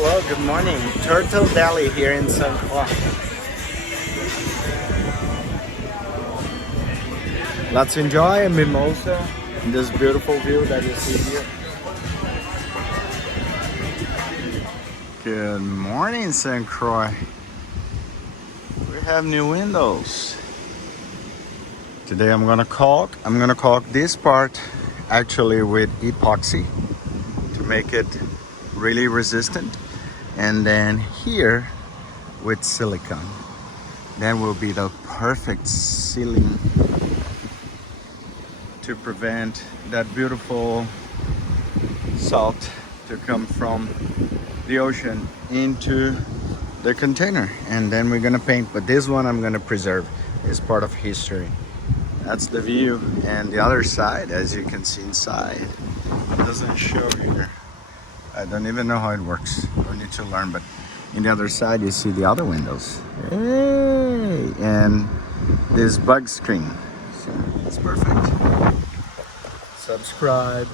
Hello, good morning. Turtle Deli here in Croix. Let's enjoy a mimosa in this beautiful view that you see here. Good morning, St. Croix. We have new windows. Today I'm gonna caulk this part actually with epoxy to make it really resistant, and then here with silicone. Then will be the perfect sealing to prevent that beautiful salt to come from the ocean into the container. And then we're gonna paint, but this one I'm gonna preserve. It's part of history. That's the view, and the other side, as you can see inside, it doesn't show here. I don't even know how it works. We need to learn, but in the other side you see the other windows. Hey! And this bug screen. So it's perfect. Subscribe.